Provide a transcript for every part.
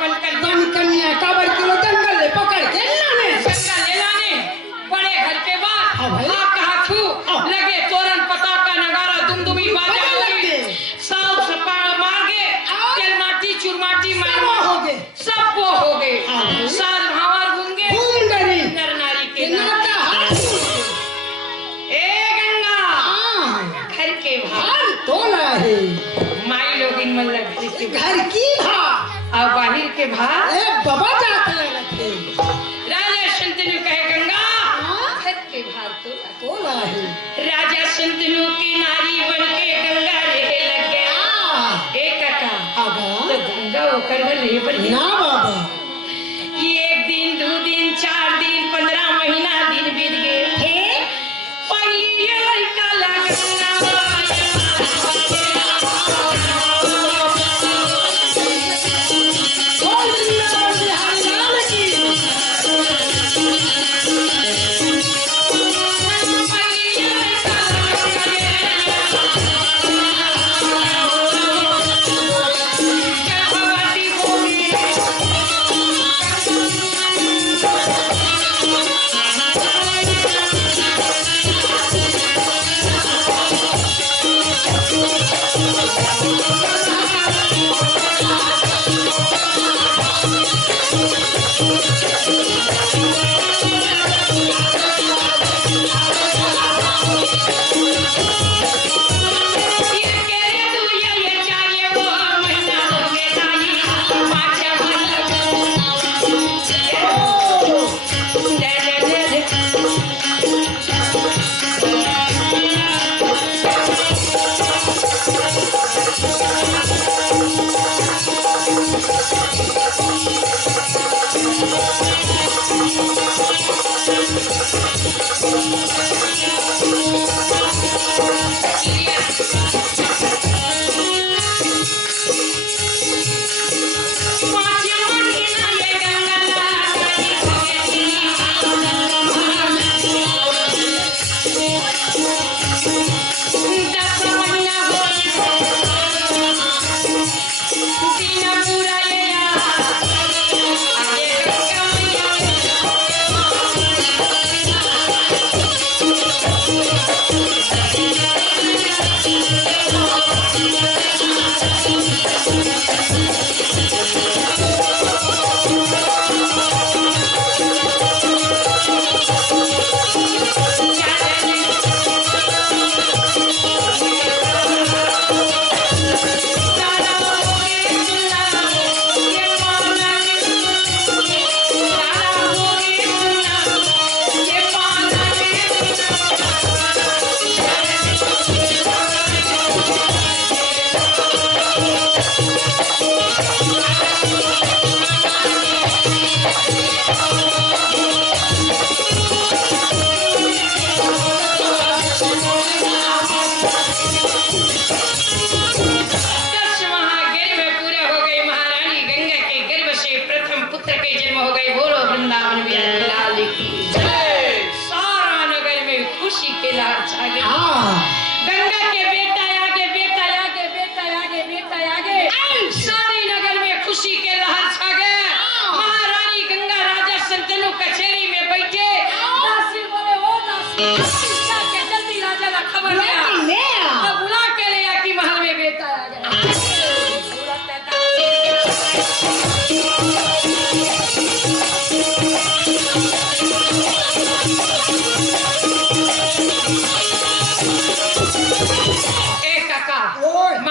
बनकर बन कन्या काबर किलो दंगल ले पकड़ के लाने गंगा ले लाने बड़े घर के हाँ भाई। बाद आप कहा थू लगे तोरण पताका नगारा दुमदुमी बाजा लगे साव सपा मार के तेलमाटी चुरमाटी मार हो गए सब वो हो गए हाँ। साल भावर घूंगे घूम गई नर नारी के नाता हाथ ए गंगा हाँ घर के भार हार तोला है माई लोग इन मतलब घर के घर की भा और बाहर के भार ए बाबा जाते लगे राजा शंतनु कहे गंगा हाँ? घर के भार तोला है राजा शंतनु की नारी बन के गंगा रहे लग गया एक काका आगा तो गंगा वो कर रहे पर ना बाबा कि 1 दिन 2 दिन 4 दिन 15 महीना दिन बीत गए हे पहली ये लड़का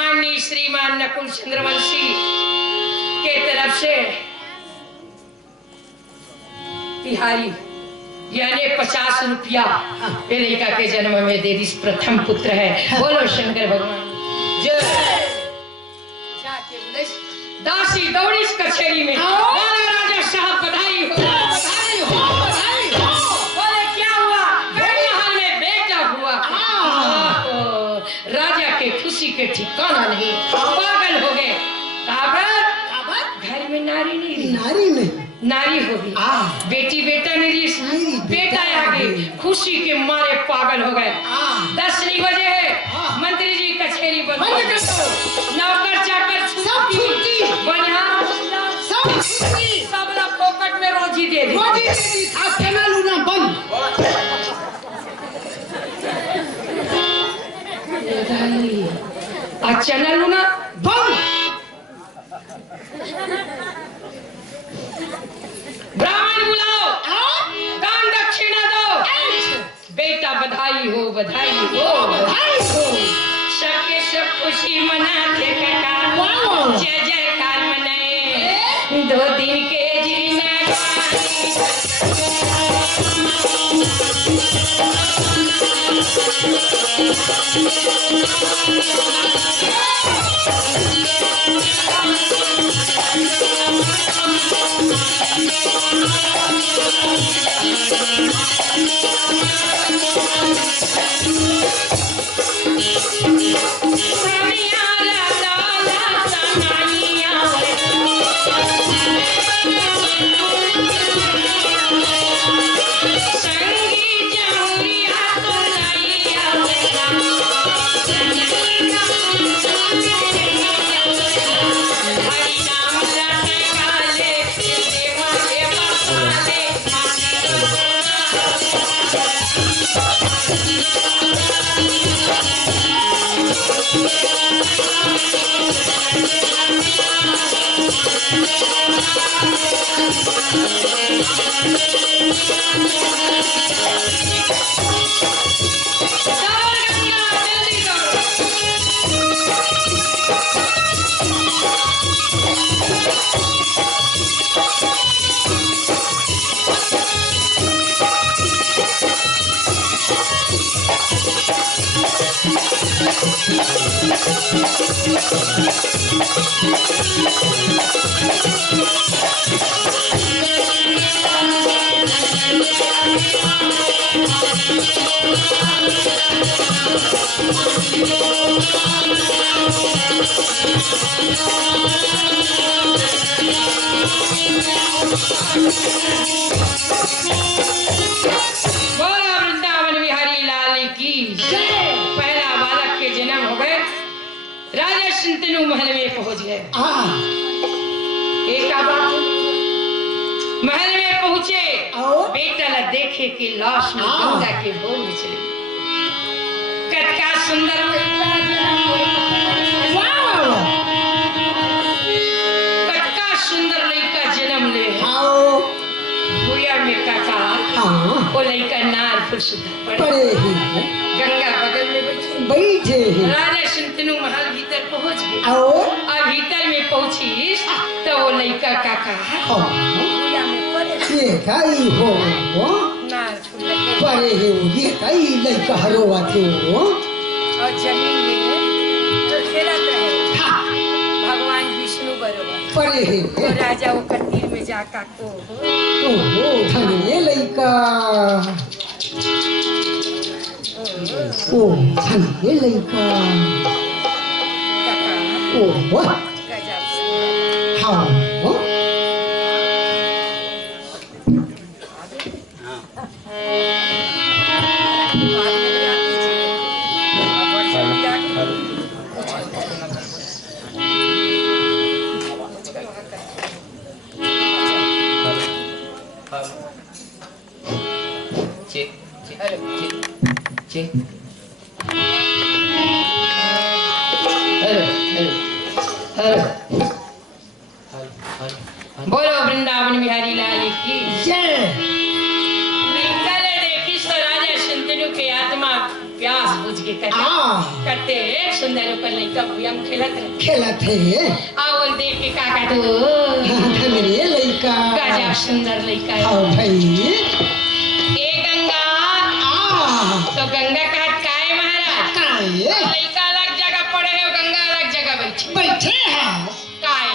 नकुल चंद्रवंशी के तरफ से तिहारी यानी 50 रुपया रेखा के जन्म में दे दी। प्रथम पुत्र है। बोलो शंकर भगवान जय। दासी दौड़ी इस कचहरी में राजा साहब बधाई हो, बधाई हो, बधाई हो। बोले क्या हुआ? महल में बेटा हुआ। राजा के खुशी के ठिकाना नहीं, पागल हो गए। घर में नारी नहीं रही, नारी नहीं, नारी होगी। बेटी बेटा नहीं रही, बेटा आ गई। खुशी के मारे पागल हो गए। 10 नहीं बजे है, मंत्री जी कचहरी बंद कर दो, नौकर चाकर छुट्टी, बनिहार सब चना लूना बम ब्राह्मण बुलाओ, दान दक्षिणा दो। बेटा बधाई हो, बधाई हो, बधाई हो। सबके सब खुशी मनाते काका, वाह। जय जयकार मनाए 2 दिन के जीना वृंदावन बिहारी लाल की पहला बालक के जन्म हो गए। राजा शंतनु महल में पहुंच गए। एक बात महल में पहुंचे, बेटा ला देखे कि लाश में गंगा के भोग में चले। कटका सुंदर कटका सुंदर लड़का जन्म ले भूया में काका वो लड़का नार फुल सुधा पड़े गंगा बगल में बैठे। राजा शंतनु महल भीतर पहुंच गए। और भीतर में पहुंची तो वो लड़का काका ये काई हो नार फुल परे हो, ये काई लड़का हरोवा थे और जमीन में तो खेलत रहे भगवान विष्णु बरोबर परे है तो राजा वो कतीर में जाकर को ओहो धने लड़का ओ धने लड़का ओ वाह गजब हाँ बोलो वृंदावन बिहारी लाल की जय। देखी तो राजा शंतनु के आत्मा प्यास बुझ के करते सुंदर ऊपर लड़का भूया में खेला थे आवल देख के काका तो मेरे लड़का गजब सुंदर लड़का है। आओ भाई ए गंगा तो गंगा का काय महाराज लड़का अलग जगह पड़े है, गंगा अलग जगह बैठे हैं काय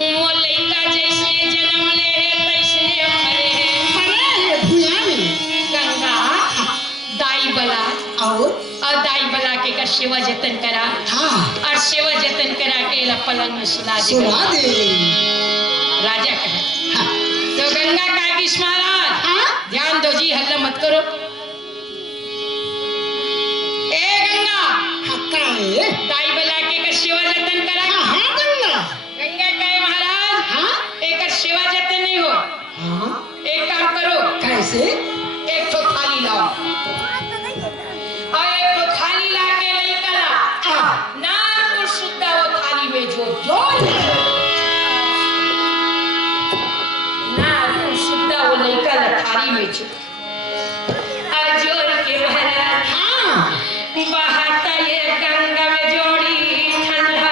वो लड़का जैसे जन्म ले है वैसे मरे है भूया में गंगा दाई बला और दाई बला के का सेवा जतन करा और सेवा जतन करा के पलंग में सुला दे। राजा कहे तो गंगा का किस महाराज ध्यान दो जी, हल्ला मत करो। ए गंगा दाई बला के का सेवा जतन करा। गंगा कहे महाराज एक सेवा जतन नहीं हो, एक काम करो कैसे एक तो थाली लाओ और एक तो थाली ला के लड़का ला जो आजोर के महाराज हाँ बहाता ये गंगा में जोड़ी ठंडा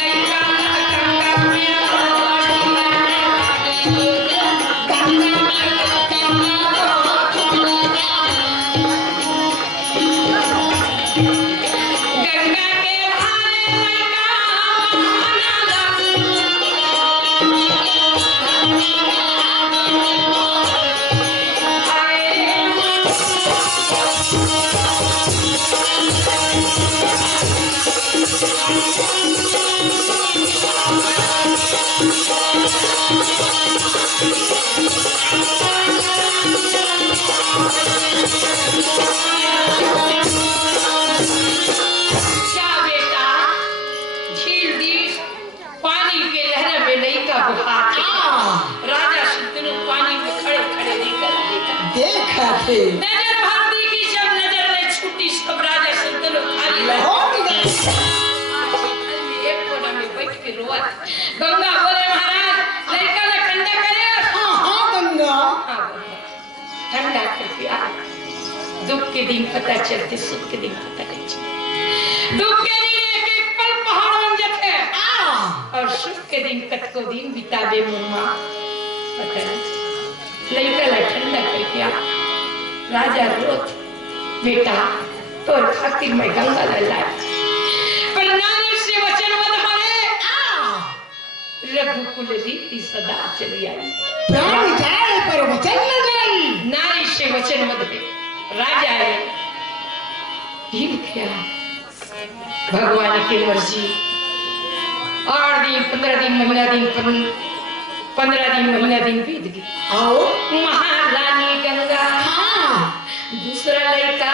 लइका गंगा में नजर भारती की जब नजर ने छूटी सब राजा संतनु खाली एक कोना में बैठ के रोआ। गंगा बोले महाराज लड़का ने ठंडा करे। हाँ गंगा ठंडा करके आ। दुख के दिन पता चलते सुख के दिन पता नहीं चलते। दुख के दिन एक एक पल पहाड़ बन जाते और सुख के दिन कतको दिन बितावे मुआ पता नहीं। लड़का ने ठंडा करके आ। राजा रोत बेटा तोर खातिर मैं गंगा लाए पर नानी से वचन बधाए रघुकुल रीति सदा चली आई। प्राण जाए पर वचन न जाई। नारी से वचन बधे राजा है ठीक क्या भगवान की मर्जी। 8 दिन 15 दिन महीना दिन 15 दिन महीना दिन बीत गए। आओ महारानी गंगा दूसरा लड़का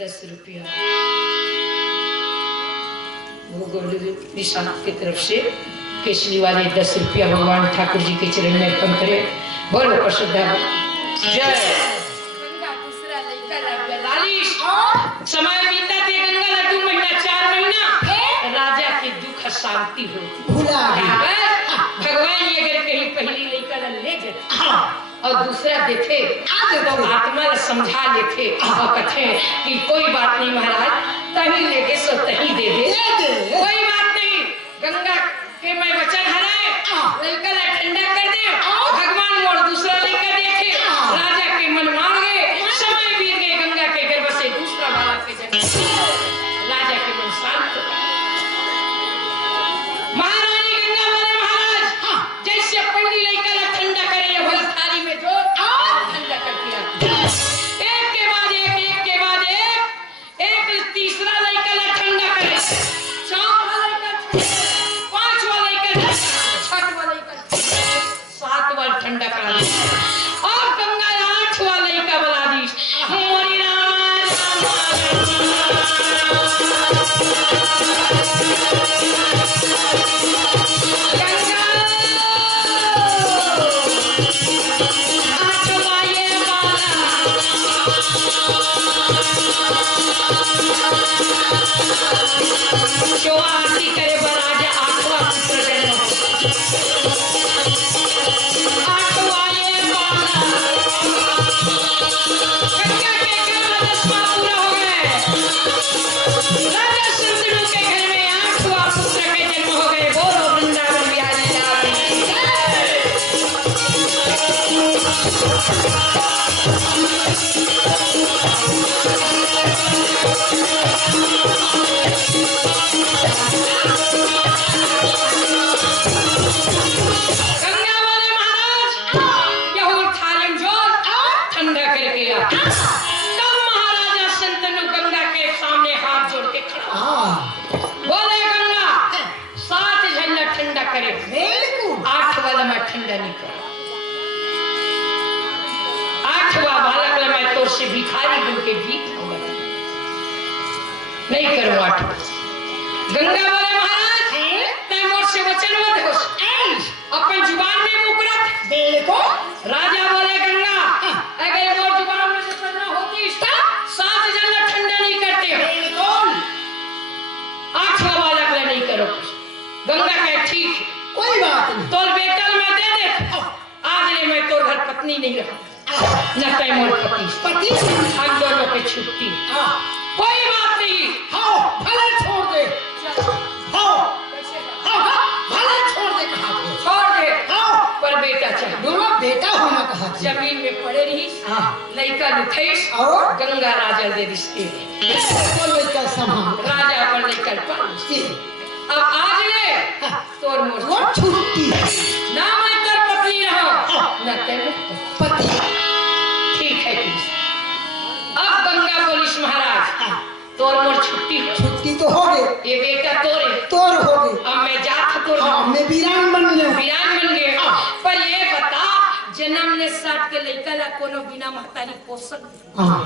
₹10 वो निशान की तरफ से केसरी वाले ₹10 भगवान ठाकुर जी के चरण में अर्पण करे। बोलो प्रसिद्धा जय। गंगा दूसरा लड़का लालिश समय बीता थे गंगा लड्डू महीना 4 महीना राजा के दुख शांति होती भुला भगवान ये अगर कहीं पहली लड़का ले जाते और दूसरा देते तो आत्मा समझा लेते और कहते कि कोई बात नहीं महाराज तभी लेके सो तही दे दे कोई बात नहीं। गंगा के मैं वचन हराए लड़का ला ठंडा कर दे भगवान मोर दूसरा लड़का देखे राजा के मन मान गए। समय बीत गए गंगा के गर्भ से दूसरा बालक के जन्म राजा के मन शांत हो। महारानी गंगा बोले महाराज जैसे पहली लड़का ला ठंडा करे ये भला थाली में जो ठंडा कर दिया। एक के बाद एक एक तीसरा लड़का ला ठंडा करे 4 लड़का 5 लड़का 6 लड़का 7 बार ठंडा करा दी और गंगा 8 लड़का बना दी। मोरी जो आरती करे बराजा 8वां पुत्र जन्म 8वां ये बाला गंगा के गर्भ 10वां पूरा हो गए। राजा संतनु के घर में 8वां पुत्र के जन्म हो गए। बोलो वृंदावन बिहारी लाल की गंगा वाले महाराज यहूं थाली जो ठंडा करके आ। तब महाराजा संतनु गंगा के सामने हाथ जोड़ के खड़ा बोले गंगा 7 झंडा ठंडा करे 8 वाला मैं ठंडा नहीं कर 8वां बालक ला मैं तोर से भिखारी बन के भीख मांगा नहीं करो 8। गंगा बोले महाराज तय मोर से वचन मत हो अपन जुबान में मुकरत देखो राजा बोले गंगा अगर मोर जुबान में से ना होती 7 झंडा ठंडा नहीं करते 8वां बालक ला नहीं करो। गंगा कहे ठीक है कोई बात नहीं तोर बेटा मैं दे दे आज ने मैं तोर घर पत्नी नहीं रहा न तय मोर पति हम दोनों पे छुट्टी कोई बात नहीं। हाँ भले छोड़ दे हाँ भले छोड़ दे छोड़ दे पर बेटा चाहिए दोनों बेटा होना कहा जमीन में पड़े रही लड़का लुथेश और गंगा राजा दे रिश्ते लड़का संभाल राजा पर लड़का पाल अब आज ले तोर तोर मोर छुट्टी छुट्टी तो हो गए, ये बेटा तोरे तोर हो गए। अब मैं जात तोर हाँ, मैं वीरान बन गया। वीरान बन गए। पर ये बता जन्म ने साथ के लड़का ला कोनो बिना महतारी पोस सकते? हाँ,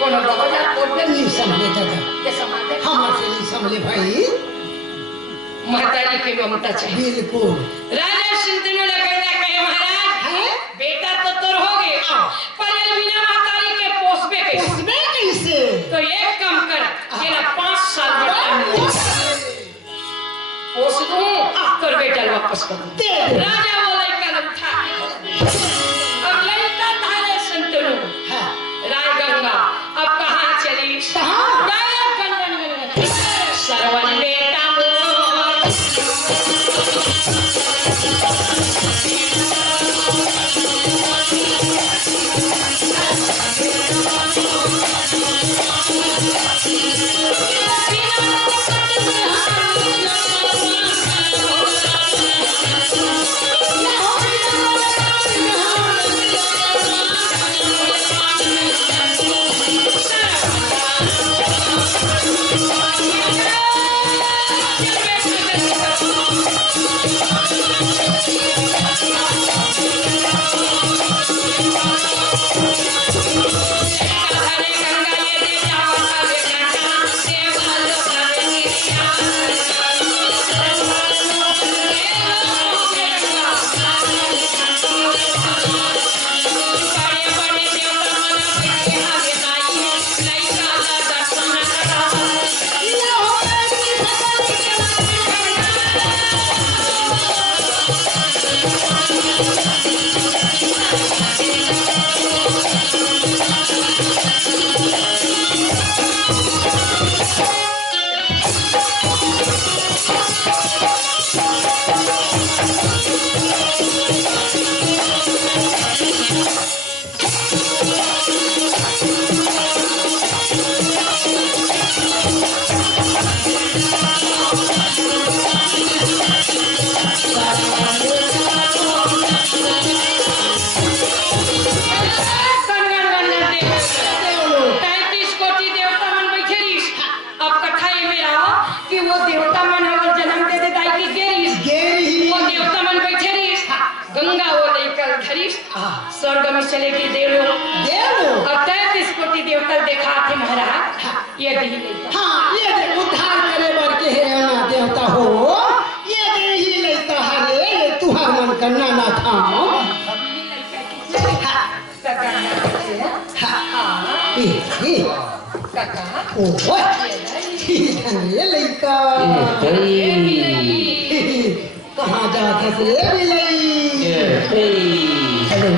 कोनो बगला पोस नहीं समझे दादा, के समाते हमारे नहीं समझे भाई। महतारी के ममता चाहिए। बिल्कुल। राजा सिंधनु लगेगा कहे महाराज है? बेटा तो तोर हो गए पर ये बिना महतारी के पोसबे कैसे? उसमें कैसे? तो एक काम कर तेरा 5 साल बेटा पोस दूं तोर बेटा वापस कर दूं। दे। राजा बोले कल उठा के अब लड़का थारे संतनु हाँ। राय गंगा अब कहाँ चली? कहाँ? सरवन बेटा स्वर्ग में चले गए देव अब 33 कोटि देवता देखा थे महाराज ये दी हाँ ये दे उद्धार करे बर के हेरना देवता हो ये दे ही लेता हरे तुहार मन करना ना था। ओ ये लइका कहाँ जाता से बिलाई हेलो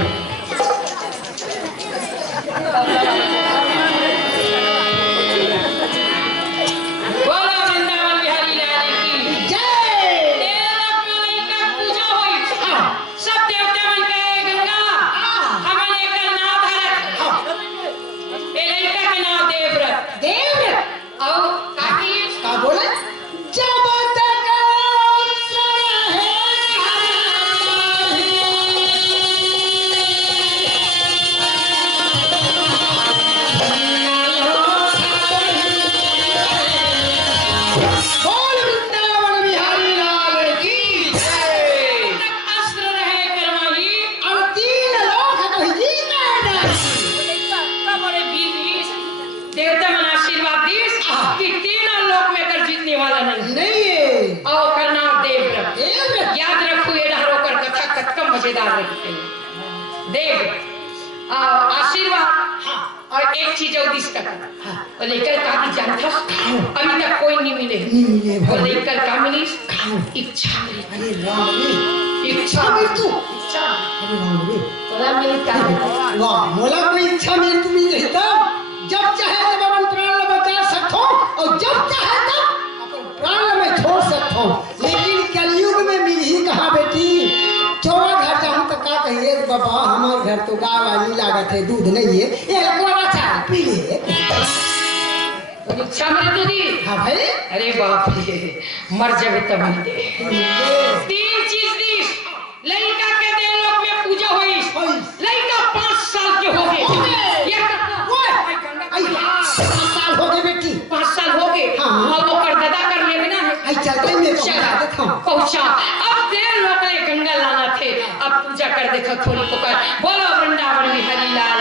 आशीर्वाद और एक चीज जल्दी से करना और लेकर काफी जानता अभी तक कोई नहीं मिले और लेकर का मिली इच्छा अरे राम रे इच्छा मिल तू इच्छा अरे राम रे तोरा मिल का वाह मोला कोई इच्छा मिल तू मिल रहता जब चाहे तब अपन प्राण ल बचा सकतो और जब चाहे तब अपन प्राण ल मैं छोड़ सकतो लेकिन कलयुग में मिल ही कहां बेटी चौरा घर जाऊं तो का कहिए बाबा हमारे घर तो गाय वाली लागत है दूध नहीं है एक कोरा चाय पी ले तो इच्छा मेरे तो दी हां भाई अरे बाप रे मर जावे तब नहीं दे 3 चीज दी लड़का के दे लोग में पूजा होई लड़का 5 साल के हो गए ये 5 साल हो गए बेटी चला पहुंचा। अब देर लोग ने गंगा लाना थे, अब पूजा कर देखो थोड़ी पुकार, बोलो वृंदावन बिहारी लाल।